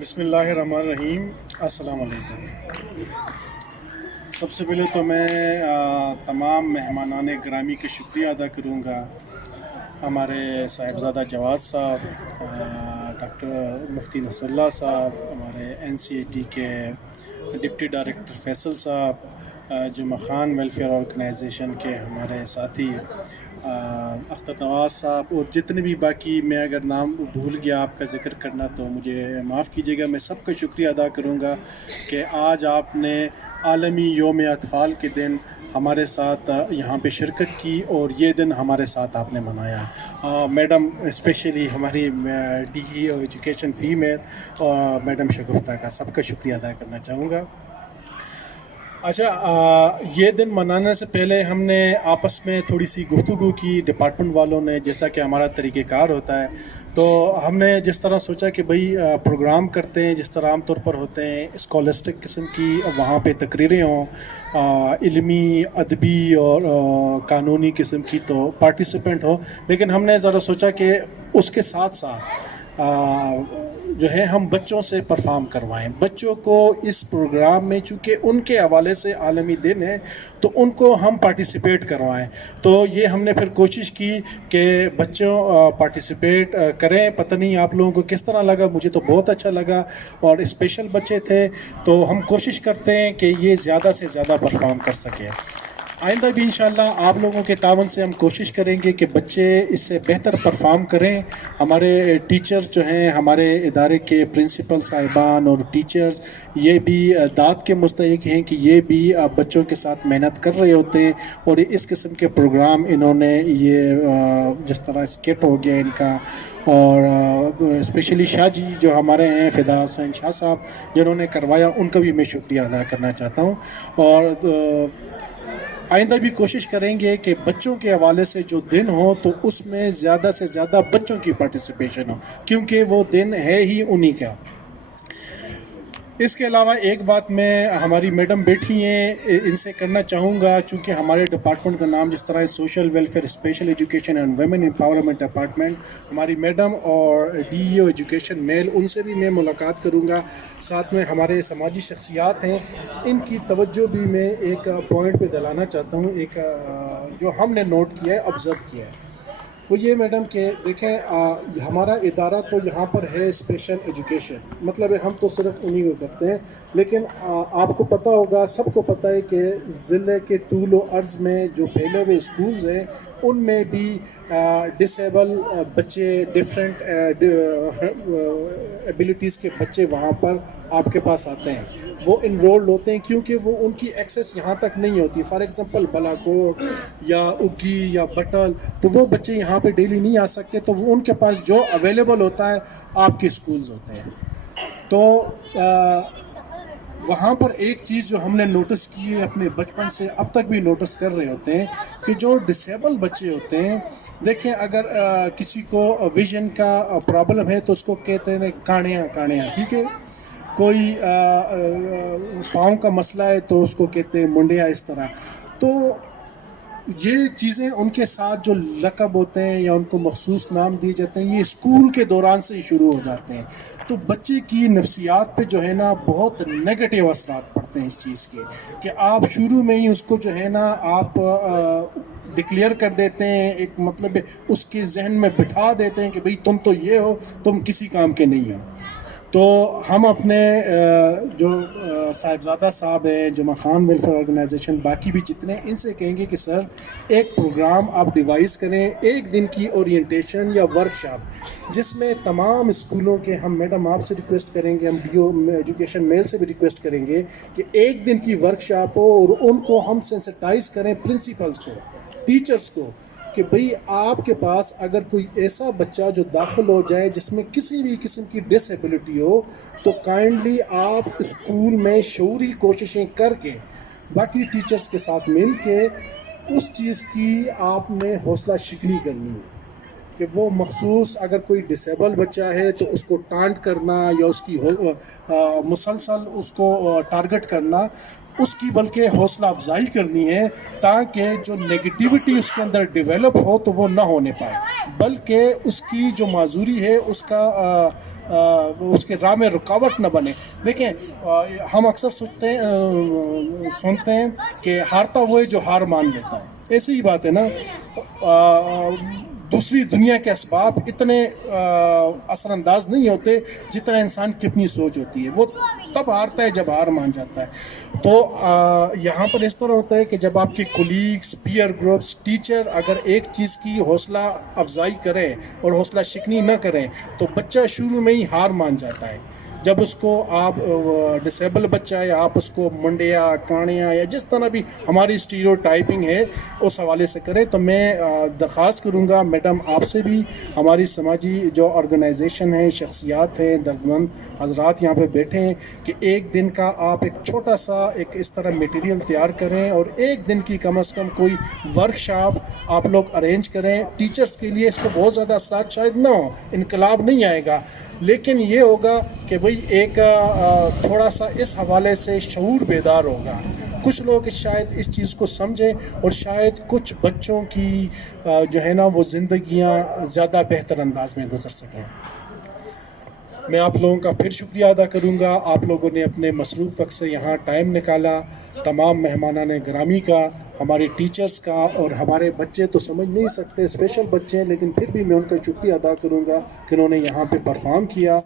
بسم اللہ الرحمن الرحیم۔ السلام علیکم۔ سب سے پہلے تو میں تمام مہمانان گرامی کا شکریہ ادا کروں گا۔ ہمارے صاحبزادہ جواد صاحب، ڈاکٹر مفتی نصر اللہ صاحب، ہمارے NCAT کے ڈپٹی ڈائریکٹر فیصل صاحب، جمعہ خان ویلفیئر آرگنائزیشن کے ہمارے ساتھی اختر نواز صاحب، اور جتنے بھی باقی میں اگر نام بھول گیا آپ کا ذکر کرنا تو مجھے معاف کیجیے گا۔ میں سب کا شکریہ ادا کروں گا کہ آج آپ نے عالمی یوم اطفال کے دن ہمارے ساتھ یہاں پہ شرکت کی اور یہ دن ہمارے ساتھ آپ نے منایا۔ میڈم اسپیشلی ہماری DEO ایجوکیشن فیمیل اور میڈم شگفتہ کا سب کا شکریہ ادا کرنا چاہوں گا۔ اچھا، یہ دن منانے سے پہلے ہم نے آپس میں تھوڑی سی گفتگو کی ڈپارٹمنٹ والوں نے، جیسا کہ ہمارا طریقہ کار ہوتا ہے، تو ہم نے جس طرح سوچا کہ بھئی پروگرام کرتے ہیں جس طرح عام طور پر ہوتے ہیں، اسکالسٹک قسم کی وہاں پہ تقریریں ہوں، علمی، ادبی اور قانونی قسم کی، تو پارٹیسپینٹ ہو، لیکن ہم نے ذرا سوچا کہ اس کے ساتھ ساتھ جو ہے ہم بچوں سے پرفارم کروائیں، بچوں کو اس پروگرام میں، چونکہ ان کے حوالے سے عالمی دن ہے تو ان کو ہم پارٹیسپیٹ کروائیں۔ تو یہ ہم نے پھر کوشش کی کہ بچوں پارٹیسپیٹ کریں۔ پتہ نہیں آپ لوگوں کو کس طرح لگا، مجھے تو بہت اچھا لگا، اور اسپیشل بچے تھے، تو ہم کوشش کرتے ہیں کہ یہ زیادہ سے زیادہ پرفارم کر سکیں۔ آئندہ بھی انشاءاللہ آپ لوگوں کے تعاون سے ہم کوشش کریں گے کہ بچے اس سے بہتر پرفارم کریں۔ ہمارے ٹیچرز جو ہیں، ہمارے ادارے کے پرنسپل صاحبان اور ٹیچرز، یہ بھی داد کے مستحق ہیں کہ یہ بھی بچوں کے ساتھ محنت کر رہے ہوتے ہیں، اور اس قسم کے پروگرام انہوں نے، یہ جس طرح اسکٹ ہو گیا ان کا، اور اسپیشلی شاہ جی جو ہمارے ہیں، فدا حسین شاہ صاحب جنہوں نے کروایا، ان کا بھی میں شکریہ ادا کرنا چاہتا ہوں۔ اور آئندہ بھی کوشش کریں گے کہ بچوں کے حوالے سے جو دن ہو تو اس میں زیادہ سے زیادہ بچوں کی پارٹیسپیشن ہو، کیونکہ وہ دن ہے ہی انہی کا۔ اس کے علاوہ ایک بات میں، ہماری میڈم بیٹھی ہیں، ان سے کرنا چاہوں گا، چونکہ ہمارے ڈپارٹمنٹ کا نام جس طرح ہے social welfare special education and women empowerment department, ہماری میڈم اور DEO ایجوکیشن میل، ان سے بھی میں ملاقات کروں گا۔ ساتھ میں ہمارے سماجی شخصیات ہیں، ان کی توجہ بھی میں ایک پوائنٹ پہ دلانا چاہتا ہوں، ایک جو ہم نے نوٹ کیا ہے، آبزرو کیا ہے، وہ یہ میڈم کہ دیکھیں، ہمارا ادارہ تو یہاں پر ہے اسپیشل ایجوکیشن، مطلب ہم تو صرف انہی کو کرتے ہیں، لیکن آپ کو پتہ ہوگا، سب کو پتہ ہے کہ ضلع کے طول و عرض میں جو پھیلے ہوئے اسکولز ہیں، ان میں بھی ڈسیبل بچے، ڈفرینٹ ایبلٹیز کے بچے وہاں پر آپ کے پاس آتے ہیں، وہ انرولڈ ہوتے ہیں، کیونکہ وہ ان کی ایکسیس یہاں تک نہیں ہوتی۔ فار ایگزامپل بالاکوٹ یا اگی یا بٹل، تو وہ بچے یہاں پہ ڈیلی نہیں آ سکتے، تو وہ ان کے پاس جو اویلیبل ہوتا ہے آپ کے اسکولز ہوتے ہیں۔ تو وہاں پر ایک چیز جو ہم نے نوٹس کی ہے اپنے بچپن سے، اب تک بھی نوٹس کر رہے ہوتے ہیں، کہ جو ڈسیبل بچے ہوتے ہیں، دیکھیں اگر کسی کو ویژن کا پرابلم ہے تو اس کو کہتے ہیں کانیاں، ٹھیک ہے، کوئی پاؤں کا مسئلہ ہے تو اس کو کہتے ہیں منڈیا، اس طرح۔ تو یہ چیزیں ان کے ساتھ جو لقب ہوتے ہیں یا ان کو مخصوص نام دیے جاتے ہیں، یہ اسکول کے دوران سے ہی شروع ہو جاتے ہیں، تو بچے کی نفسیات پہ جو ہے نا بہت نیگیٹو اثرات پڑتے ہیں اس چیز کے، کہ آپ شروع میں ہی اس کو جو ہے نا آپ ڈکلیئر کر دیتے ہیں، ایک مطلب اس کے ذہن میں بٹھا دیتے ہیں کہ بھئی تم تو یہ ہو، تم کسی کام کے نہیں ہو۔ تو ہم اپنے جو صاحبزادہ صاحب ہیں، جمعہ خان ویلفیئر آرگنائزیشن، باقی بھی جتنے، ان سے کہیں گے کہ سر ایک پروگرام آپ ڈیوائز کریں، ایک دن کی اورینٹیشن یا ورکشاپ، جس میں تمام اسکولوں کے، ہم میڈم آپ سے ریکویسٹ کریں گے، ہم DEO ایجوکیشن میل سے بھی ریکویسٹ کریں گے کہ ایک دن کی ورکشاپ ہو، اور ان کو ہم سینسٹائز کریں، پرنسپلز کو، ٹیچرز کو، کہ بھئی آپ کے پاس اگر کوئی ایسا بچہ جو داخل ہو جائے جس میں کسی بھی قسم کی ڈس ایبلٹی ہو، تو کائنڈلی آپ اسکول میں شعوری کوششیں کر کے، باقی ٹیچرز کے ساتھ مل کے، اس چیز کی آپ نے حوصلہ شکنی کرنی ہے، کہ وہ مخصوص اگر کوئی ڈسیبل بچہ ہے تو اس کو ٹانٹ کرنا یا اس کی مسلسل اس کو ٹارگٹ کرنا، اس کی بلکہ حوصلہ افزائی کرنی ہے تاکہ جو نگیٹیوٹی اس کے اندر ڈیولپ ہو تو وہ نہ ہونے پائے، بلکہ اس کی جو معذوری ہے اس کا اس کے راہ میں رکاوٹ نہ بنے۔ دیکھیں ہم اکثر سنتے ہیں کہ ہارتا وہ ہے جو ہار مان لیتا ہے، ایسی ہی بات ہے نا۔ دوسری دنیا کے اسباب اتنے اثر انداز نہیں ہوتے جتنا انسان کی اپنی سوچ ہوتی ہے، وہ تب ہارتا ہے جب ہار مان جاتا ہے۔ تو یہاں پر اس طرح ہوتا ہے کہ جب آپ کے کولیگز، پیئر گروپس، ٹیچر اگر ایک چیز کی حوصلہ افزائی کریں اور حوصلہ شکنی نہ کریں تو بچہ شروع میں ہی ہار مان جاتا ہے۔ جب اس کو آپ ڈسیبل بچہ ہے، آپ اس کو منڈیا، کانیا یا جس طرح بھی ہماری اسٹیریو ٹائپنگ ہے اس حوالے سے کریں، تو میں درخواست کروں گا میڈم آپ سے بھی، ہماری سماجی جو آرگنائزیشن ہیں، شخصیات ہیں، دردمند حضرات یہاں پہ بیٹھے ہیں، کہ ایک دن کا آپ ایک چھوٹا سا ایک اس طرح میٹیریل تیار کریں اور ایک دن کی کم از کم کوئی ورکشاپ آپ لوگ ارینج کریں ٹیچرز کے لیے۔ اس کے بہت زیادہ اثرات شاید نہ ہوں، انقلاب نہیں آئے گا، لیکن یہ ہوگا کہ بھئی ایک تھوڑا سا اس حوالے سے شعور بیدار ہوگا، کچھ لوگ شاید اس چیز کو سمجھیں اور شاید کچھ بچوں کی جو ہے نا وہ زندگیاں زیادہ بہتر انداز میں گزر سکیں۔ میں آپ لوگوں کا پھر شکریہ ادا کروں گا، آپ لوگوں نے اپنے مصروف وقت سے یہاں ٹائم نکالا، تمام مہمانان گرامی کا، ہمارے ٹیچرز کا، اور ہمارے بچے تو سمجھ نہیں سکتے، اسپیشل بچے ہیں، لیکن پھر بھی میں ان کا شکریہ ادا کروں گا کہ انہوں نے یہاں پہ پرفارم کیا۔